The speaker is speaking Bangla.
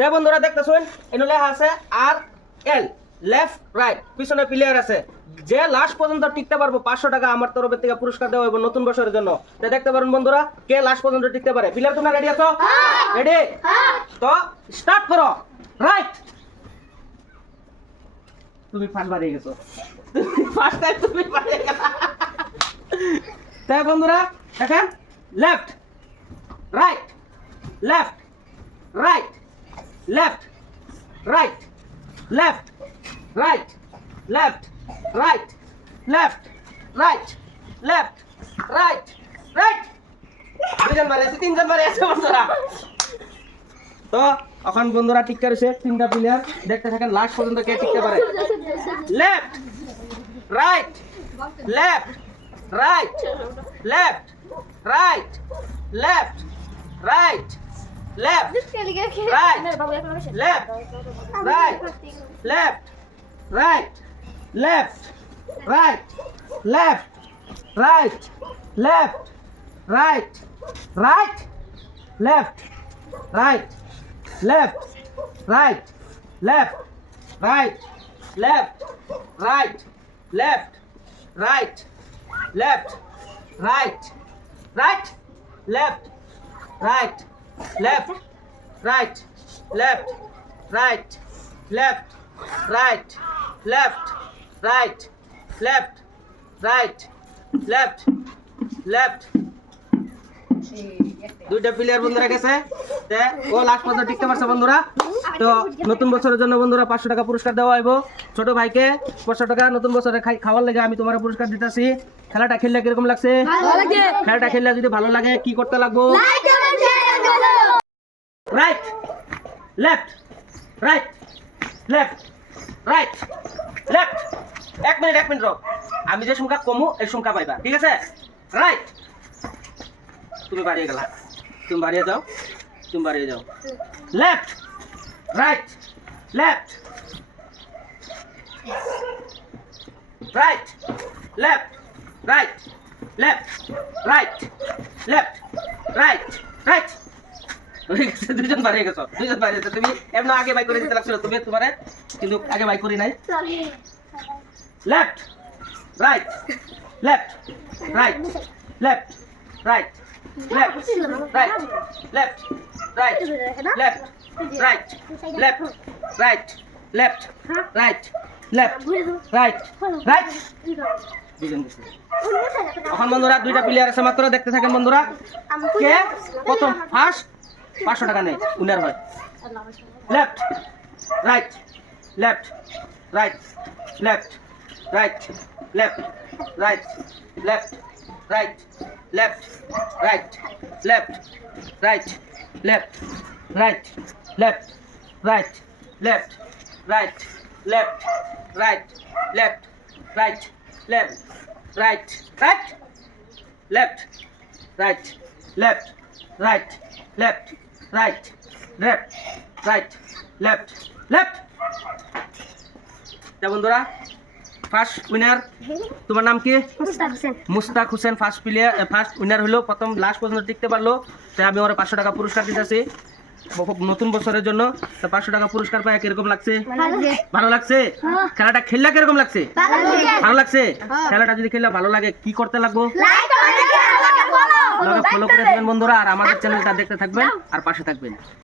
তে বন্ধুরা দেখতেছেন এখানে লেখা আছে আর এল লেফট রাইট, পিছনে প্লেয়ার আছে। যে লাস্ট পর্যন্ত টিকতে পারবো 500 টাকা আমার তরফের থেকে পুরস্কার দেওয়া হবে নতুন বছরের জন্য। তো দেখতে পারেন বন্ধুরা কে লাস্ট পর্যন্ত টিকতে পারে। প্লেয়ার তোমরা রেডি আছো? রেডি? তো স্টার্ট করো। রাইট। তুমি ফার্স্ট বাড়িয়ে গেছো, তুমি ফার্স্ট টাইম তুমি বাড়িয়ে গেলা। তাই বন্ধুরা দেখেন left right left right left right left right left right left right left right right. দুজন মারে আছে, তিনজন মারে আছে বন্ধুরা। তো এখন বন্ধুরা টিকতে রয়েছে তিনটা প্লেয়ার, দেখতে থাকেন লাস্ট পর্যন্ত কে টিকতে পারে। Left right left right left right left right left right left right left right left right left right left right right left right left right left right left right left right left right right left right left right left right left right left right left right left left। দুইটা প্লেয়ার বন্ধুরা গেছে, ও লাস্ট পর্যন্ত টিকতে পারছে বন্ধুরা। তো নতুন বছরের জন্য বন্ধুরা 500 টাকা পুরস্কার দেওয়া হইব। ছোট ভাইকে 500 টাকা নতুন বছরে খাওয়ার লেগে আমি তোমার পুরস্কার দিতেছি। খেলাটা খেললে কিরকম লাগছে? খেলাটা খেললে যদি ভালো লাগে কি করতে লাগবো? Right left right left right left. এক মিনিট রো, আমি যে সংখ্যা কমু এই সংখ্যা পাইবা, ঠিক আছে? রাইট। তুমি বাড়িয়ে গেলা, তুমি বাড়িয়ে যাও, তুমি বাড়িয়ে যাও। Left right left right left right left right left right right. দুজন বাড়িয়ে গেছো, দুজন বাড়িয়ে গেছো। তুমি এমন আগে বাই করে দিতে লাগছিল, তুমি তোমারে কিন্তু আগে বাই করি নাই। Left right left right left right left right left right left right left right left right left right right। এখন বন্ধুরা দুইটা প্লেয়ার আছে মাত্র, দেখতে থাকেন বন্ধুরা কে প্রথম ফার্স্ট 500 টাকা নেই উইনার হয়। Left right left right left right left right left right left right left right left right left right left right left right left right left right right left right left right left right left right left left। বন্ধুরা ফার্স্ট উইনার তোমার নাম কি? Mustaq Hossain. First player first winner হলো, প্রথম লাস্ট পর্যন্ত টিকতে পারলো। তাই আমি ওরা 500 টাকা পুরস্কার দিতেছি নতুন বছরের জন্য। তো 500 টাকা পুরস্কার পায় কিরকম লাগছে? ভালো লাগছে। খেলাটা খেললে কিরকম লাগছে? ভালো লাগছে। খেলাটা যদি খেললে ভালো লাগে কি করতে লাগবো? ফলো করে দেবেন বন্ধুরা, আর আমাদের চ্যানেলটা দেখতে থাকবেন আর পাশে থাকবেন।